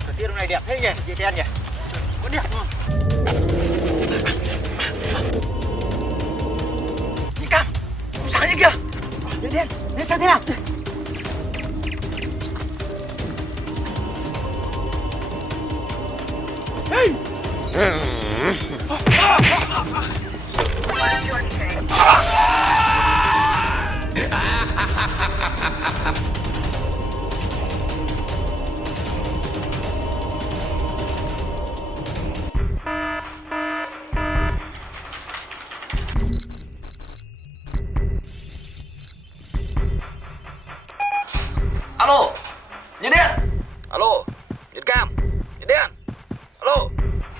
Thời tiết hôm nay đẹp thế nhỉ, chị Ten nhỉ? Vẫn đẹp luôn. Nhìn Cam, sáng như kìa. Đen, lên xem thế nào. Hey! Alo, Nhiệt Điện. Alo, Nhiệt Cam, Nhiệt Điện. Alo.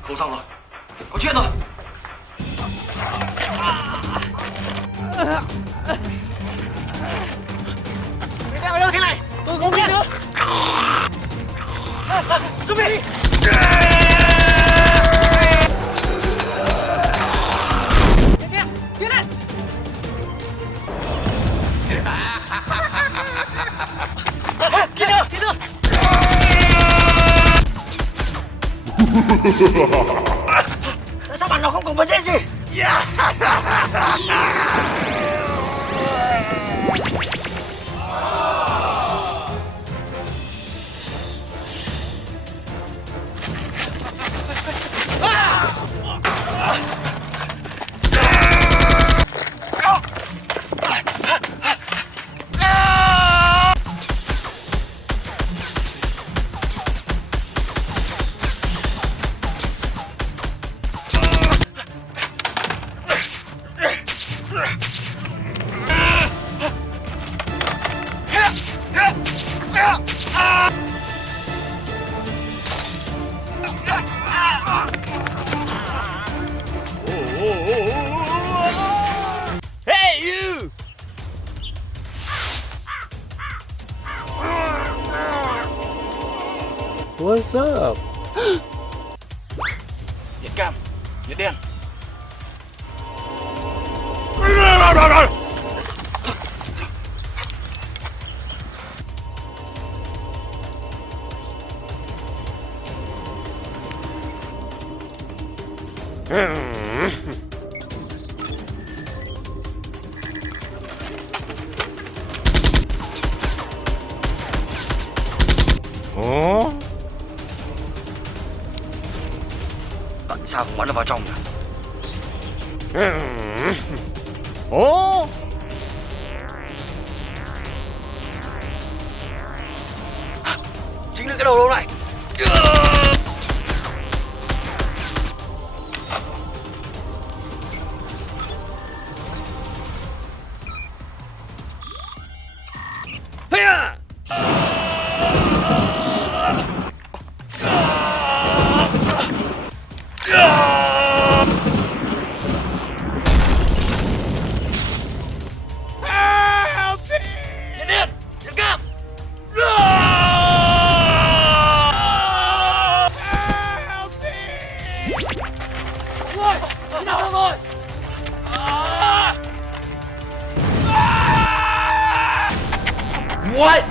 Không xong rồi, có chuyện rồi. Mày đang ở đâu thế này? Tôi không biết nữa. Giúp mình đi. Tiến lên. Kìa nữa, kìa nữa. Tại sao bạn nó không có vấn đề gì? Hey you! What's up? Nhiệt Cam, Nhiệt Đen. Tại sao không bắn được vào trong nhỉ? Ủa? Chính là cái đầu lâu này. Nhiệt Điện, Nhiệt Cam. Ôi, thế nào rồi? What?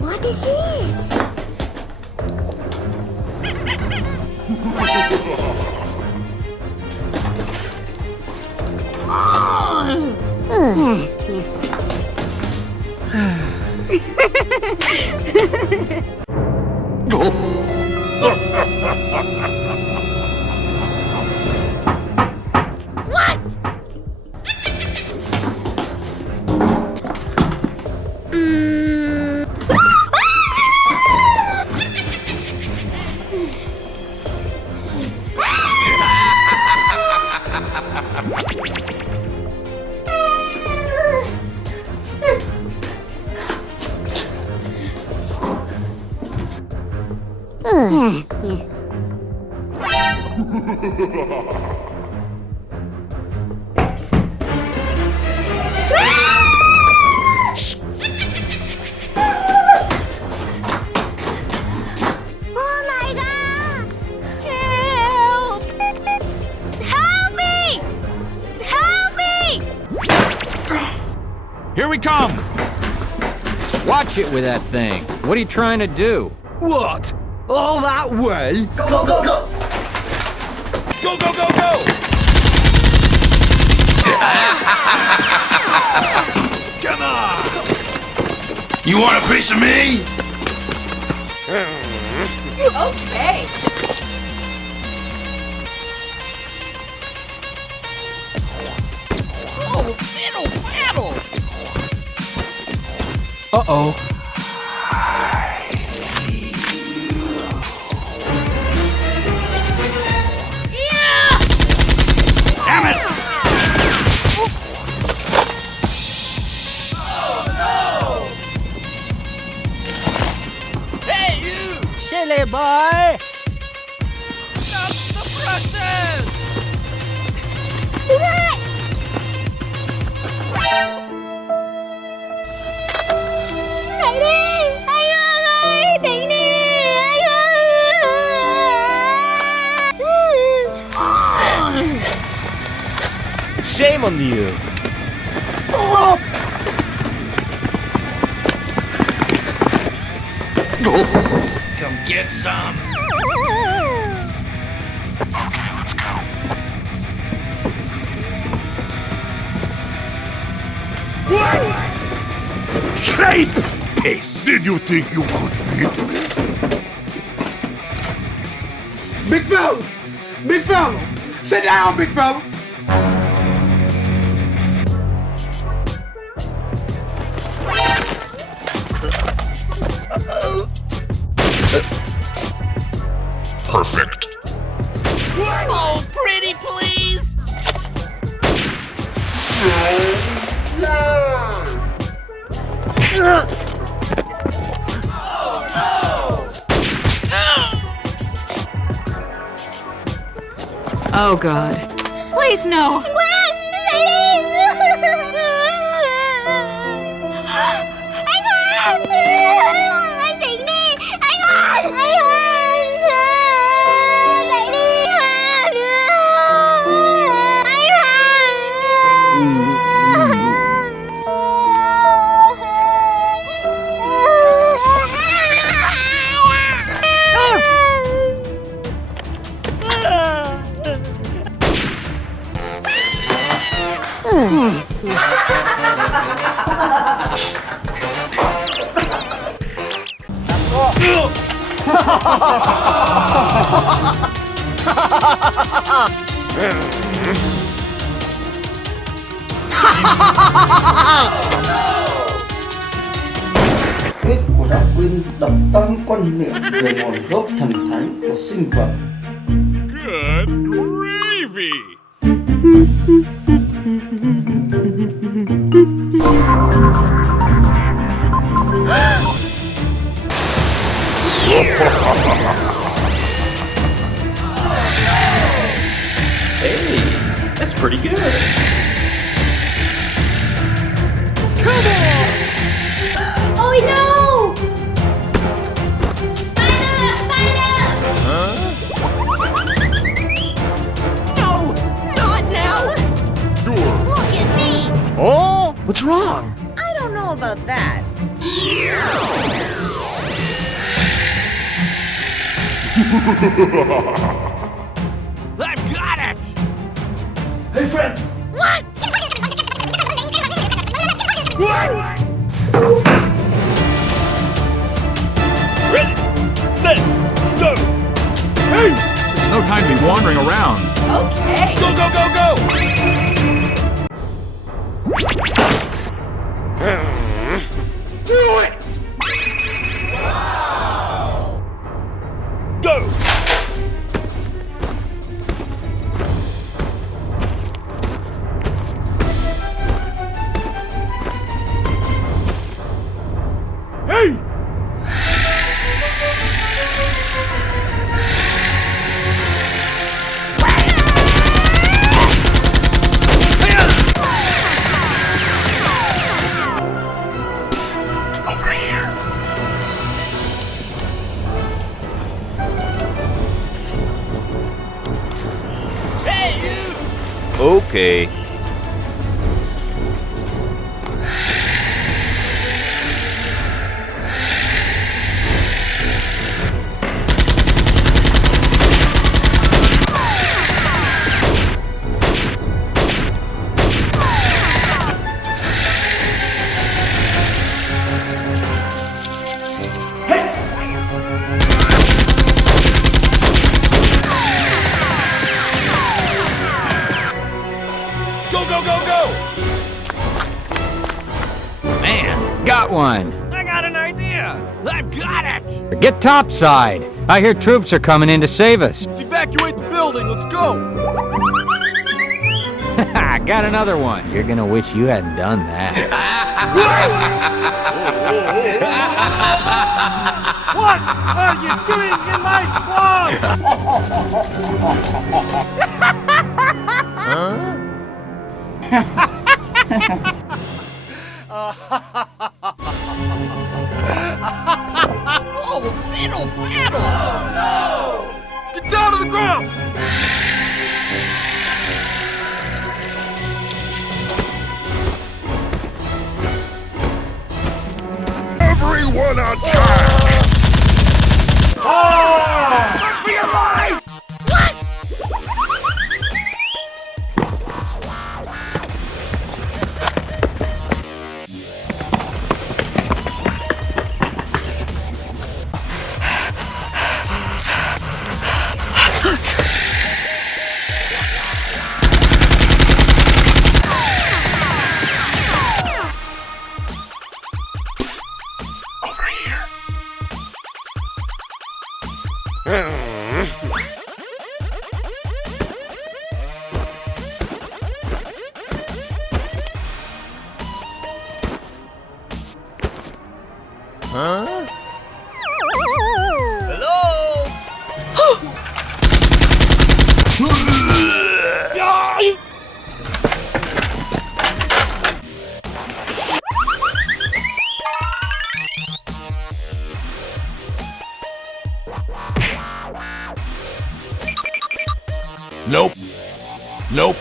What is this? Oh my god! Help! Help me! Help me! Here we come! Watch it with that thing. What are you trying to do? What? All that way? Go, go, go, go! Go, go, go, go! Come on! You want a piece of me? Okay. Oh, fiddle, faddle! Uh-oh. Damn it! Silly boy! Thầy đi! Anh ơi! Thầy đi! Anh ơi! Shame on you! Come get some. Okay, let's go. Great piss! Did you think you could beat me? Big fella! Big fella! Sit down, big fella! Perfect. Oh, pretty please! Oh God. Please no. Huyết của Darwin độc toán quan niệm về nguồn gốc thần thánh của sinh vật. Good gravy! Hey, that's pretty good. Oh no! Spider! Spider! No! Not now! Look at me! Oh! What's wrong? I don't know about that. I've got it! Hey, friend! What? Ready, set, go! There's no time to be wandering around. Okay. Go, go, go, go! Do it! Go! Hey! Okay. Man, got one. I got an idea. I've got it. Get topside. I hear troops are coming in to save us. Let's evacuate the building. Let's go. Got another one. You're gonna wish you hadn't done that. What are you doing in my Oh, fiddle, faddle! Oh, no! Get down to the ground. Everyone attack! Run for your life! Nope. Nope.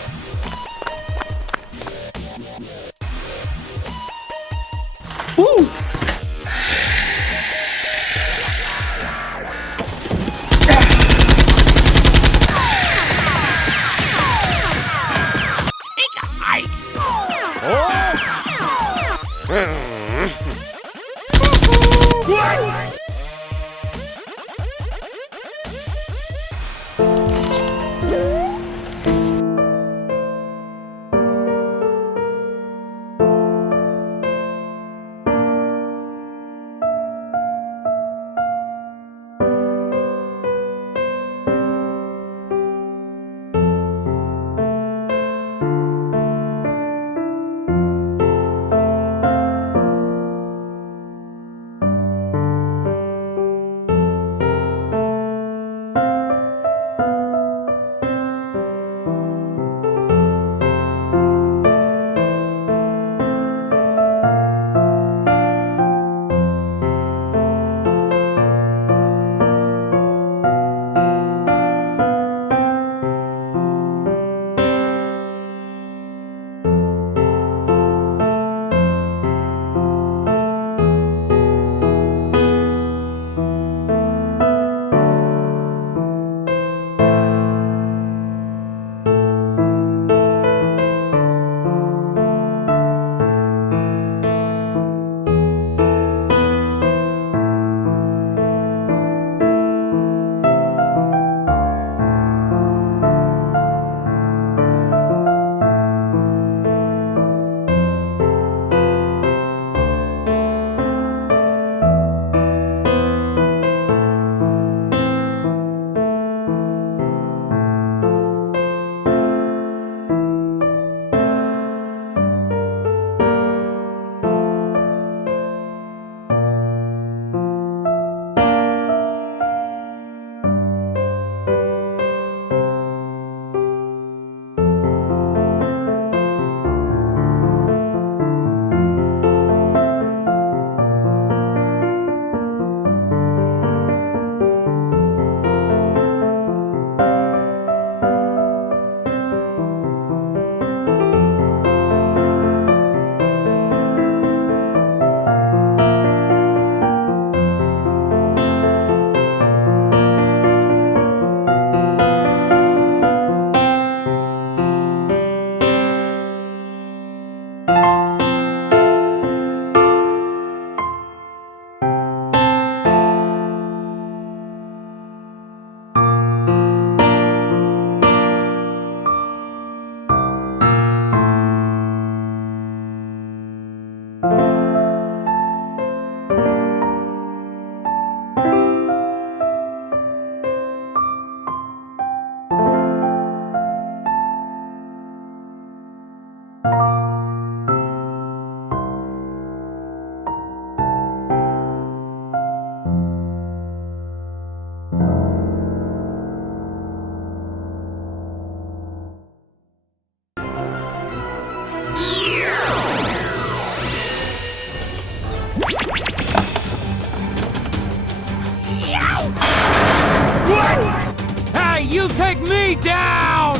you take me down!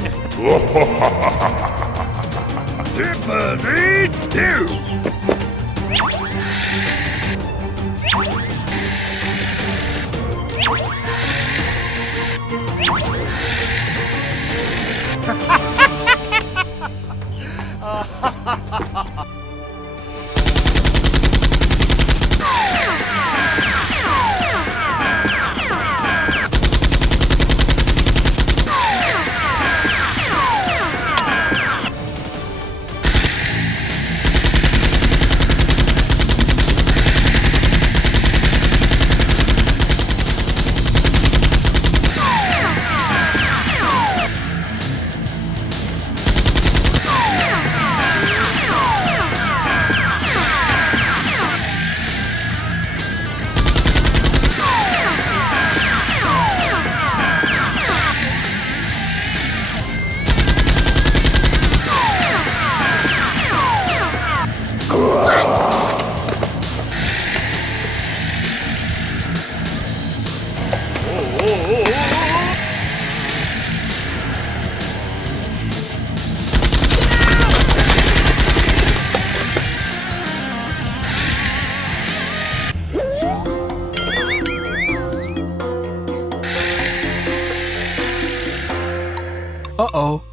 Tippity doo! Uh-oh.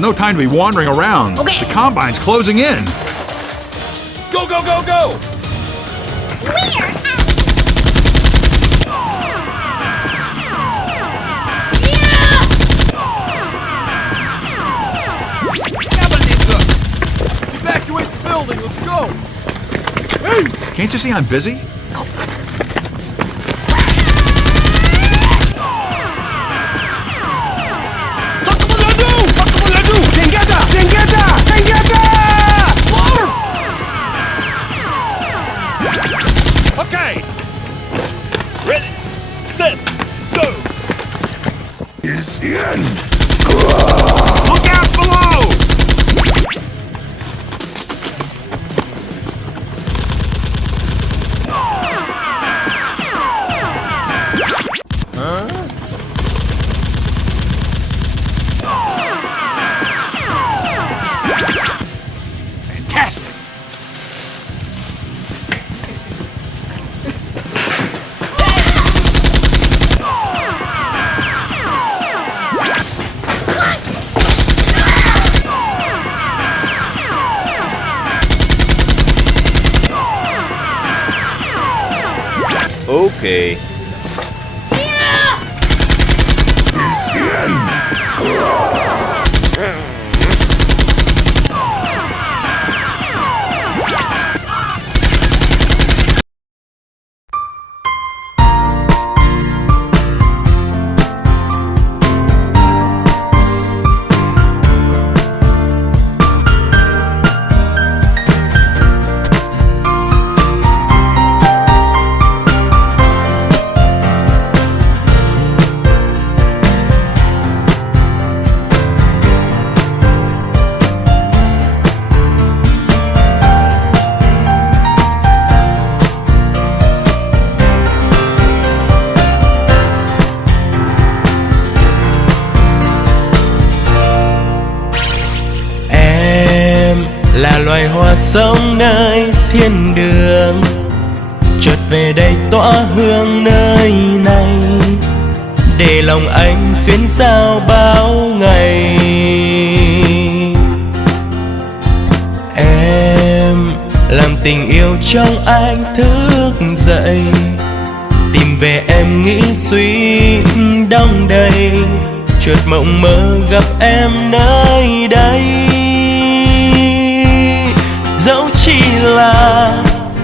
There's no time to be wandering around. Okay. The combine's closing in. Go, go, go, go! We're at... Evacuate the building. Let's go. Can't you see I'm busy? Okay. Ready, set, go. Is the end. Look out below! Fantastic. Okay. Is the end. Là loài hoa sống nơi thiên đường, chợt về đây tỏa hương nơi này, để lòng anh xuyến sao bao ngày. Em làm tình yêu trong anh thức dậy, tìm về em nghĩ suy đong đầy, chợt mộng mơ gặp em nơi đây. Dẫu chỉ là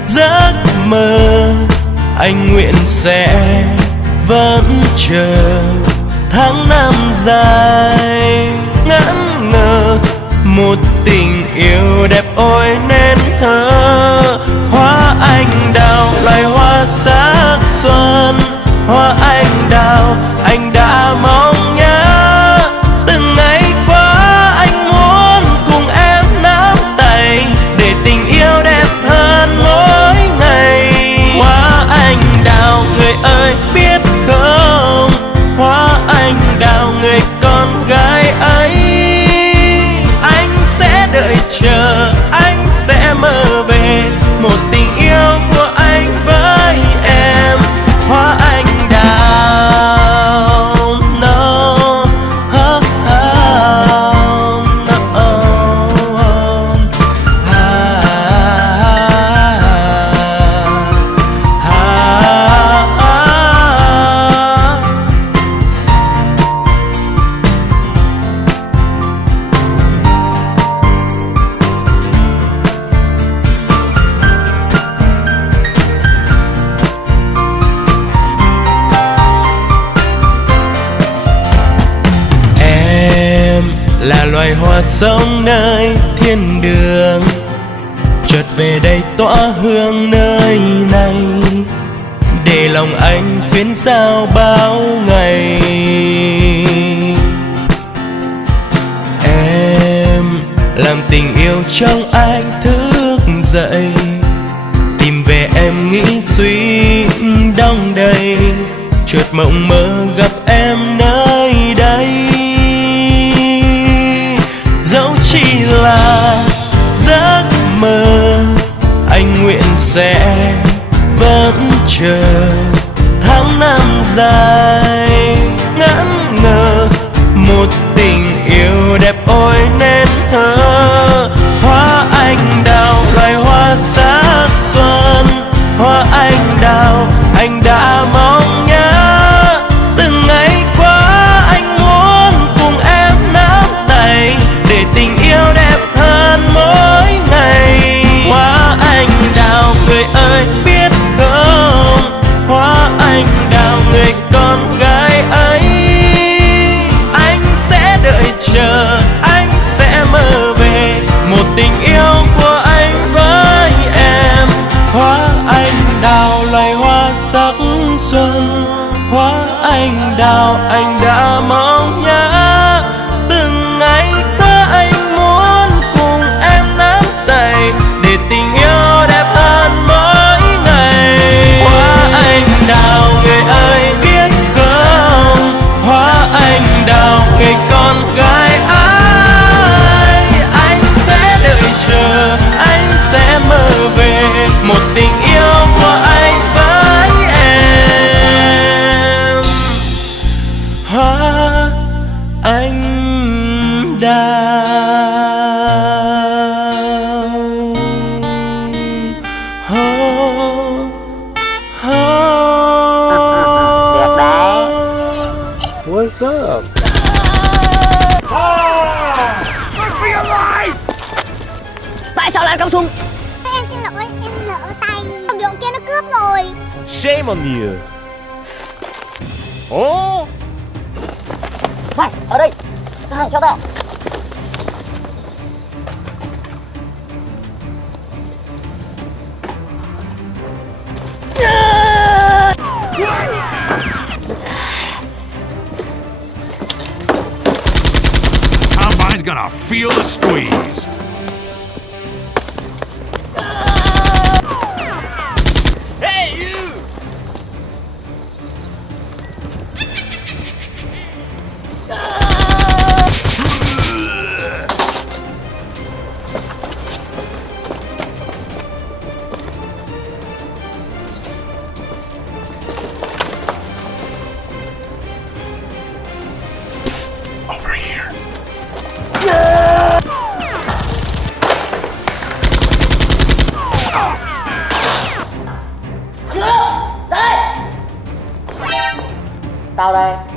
giấc mơ, anh nguyện sẽ vẫn chờ tháng năm dài ngẩn ngơ, một tình yêu đẹp ôi nên thơ. Hoa anh đào loài hoa sắc xuân, hoa anh đào anh đã mong nhớ. Từng ngày qua anh muốn cùng em nắm tay, để tình yêu đẹp hơn mỗi ngày. Hoa anh đào người ơi biết không, hoa anh đào người con gái ấy, anh sẽ đợi chờ, anh sẽ mơ về một tình yêu của anh với em. Hoa anh đào no, no, là loài hoa sống nơi thiên đường, chợt về đây tỏa hương nơi này, để lòng anh xuyến sao bao ngày. Em làm tình yêu trong anh thức dậy, tìm về em nghĩ suy đong đầy, chợt mộng mơ gặp em nơi đây. Dẫu chỉ là giấc mơ, anh nguyện sẽ vẫn chờ tháng năm dài ngẩn ngơ, một tình yêu đẹp ôi What's up? Tại sao lại ăn cắm súng? Em xin lỗi, em lỡ tay. Bị bọn kia nó cướp rồi. Shame on you. Oh. Này, ở đây. Này, cho tao. Combine's gonna feel the squeeze. Hey, you! Psst, over here. Tao đây.